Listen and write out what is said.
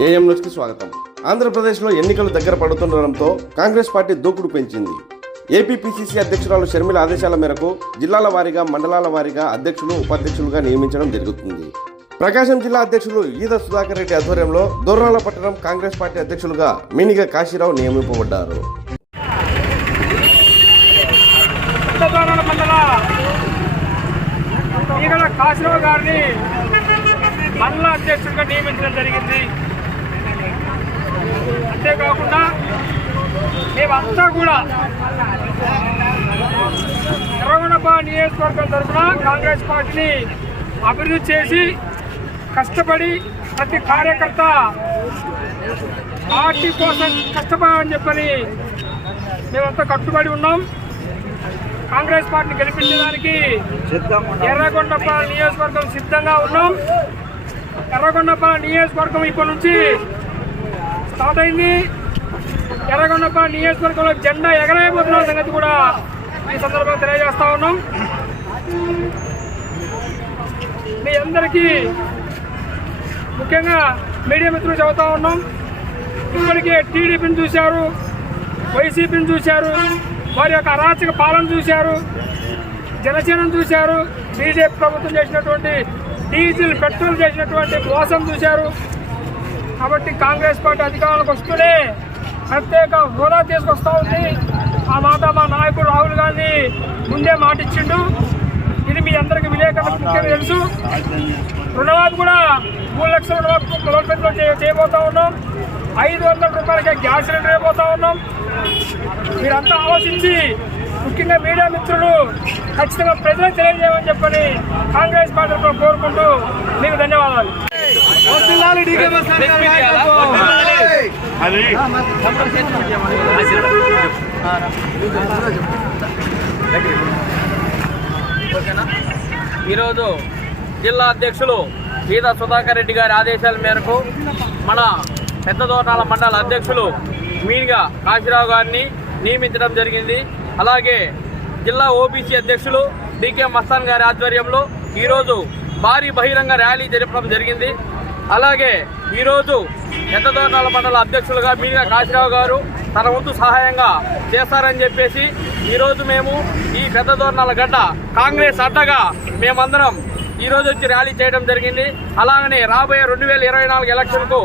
AM న్యూస్కి స్వాగతం. ఆంధ్రప్రదేశ్లో ఎన్నికలు దగ్గర పడుతుండటంతో కాంగ్రెస్ పార్టీ దూకుడు పెంచింది. ఏపీ పిసిసి అధ్యక్షురాలు షర్మిల ఆదేశాల మేరకు జిల్లాల వారీగా, మండలాల వారీగా అధ్యక్షులు, ఉపాధ్యక్షులుగా నియమించడం జరుగుతుంది. ప్రకాశం జిల్లా అధ్యక్షులు ఈద సుధాకర్ రెడ్డి ఆధ్వర్యంలో దొర్నాల పట్టణం కాంగ్రెస్ పార్టీ అధ్యక్షులుగా మీనిగ కాశీరావు నియమింపబడ్డారు. కాశీరావు గారిని మండల అధ్యక్షుడిగా నియమించడం జరిగింది. అంతేకాకుండా మేమంతా కూడా ఎర్రగొండప నియోజకవర్గం తరఫున కాంగ్రెస్ పార్టీని అభివృద్ధి చేసి కష్టపడి ప్రతి కార్యకర్త పార్టీ కోసం కష్టపడని చెప్పని మేమంతా కట్టుబడి ఉన్నాం. కాంగ్రెస్ పార్టీని గెలిపించడానికి ఎర్రగొండపాలెం నియోజకవర్గం సిద్ధంగా ఉన్నాం. ఎర్రగొండపాలెం నియోజకవర్గం ఇప్పటి నుంచి స్టార్ట్ అయింది. ఎర్రగొండపాలెం నియోజకవర్గంలో జెండా ఎగరేయబోతున్న సంగతి కూడా ఈ సందర్భంగా తెలియజేస్తా ఉన్నాం. మీ అందరికీ ముఖ్యంగా మీడియా మిత్రులు చెబుతా ఉన్నాం, ఇప్పటికే టీడీపీని చూశారు, వైసీపీని చూశారు, వారి యొక్క అరాచక పాలన చూశారు, జనసేనను చూశారు, బీజేపీ ప్రభుత్వం చేసినటువంటి డీజిల్ పెట్రోల్ చేసినటువంటి మోసం చూశారు. కాబట్టి కాంగ్రెస్ పార్టీ అధికారంలోకి వస్తూనే ప్రత్యేక హోదా తీసుకొస్తూ ఉంది. ఆ మాట మా నాయకుడు రాహుల్ గాంధీ ముందే మాట ఇచ్చిండు. ఇది మీ అందరికీ విలేకరులకు ముఖ్యంగా తెలుసు. రుణమాఫీ కూడా 3 లక్షల రుణమాఫీ గవర్నమెంట్లో చేయబోతా ఉన్నాం. 500 రూపాయలకే గ్యాస్ సిలిండర్ అయిపోతా ఉన్నాం. మీరంతా ఆలోచించి ముఖ్యంగా మీడియా మిత్రులు ఖచ్చితంగా ప్రజలకు తెలియజేయమని చెప్పని కాంగ్రెస్ పార్టీలో కోరుకుంటూ మీకు ధన్యవాదాలు. ఈరోజు జిల్లా అధ్యక్షులు ఈద సుధాకర్ రెడ్డి గారి ఆదేశాల మేరకు మన పెద్ద దోర్నాల మండల అధ్యక్షులు మీనిగ కాశీరావు గారిని నియమించడం జరిగింది. అలాగే జిల్లా ఓబీసీ అధ్యక్షులు డికే మస్తాన్ గారి ఆధ్వర్యంలో ఈరోజు భారీ బహిరంగ ర్యాలీ జరపడం జరిగింది. అలాగే ఈరోజు పెద్ద దోర్నాల మండల అధ్యక్షులుగా మీనిగ కాశీరావు గారు తన వంతు సహాయంగా చేస్తారని చెప్పేసి ఈరోజు మేము ఈ పెద్ద దోర్నాల గడ్డ కాంగ్రెస్ అడ్డగా మేమందరం ఈరోజు వచ్చి ర్యాలీ చేయడం జరిగింది. అలాగనే రాబోయే 2024 ఎలక్షన్కు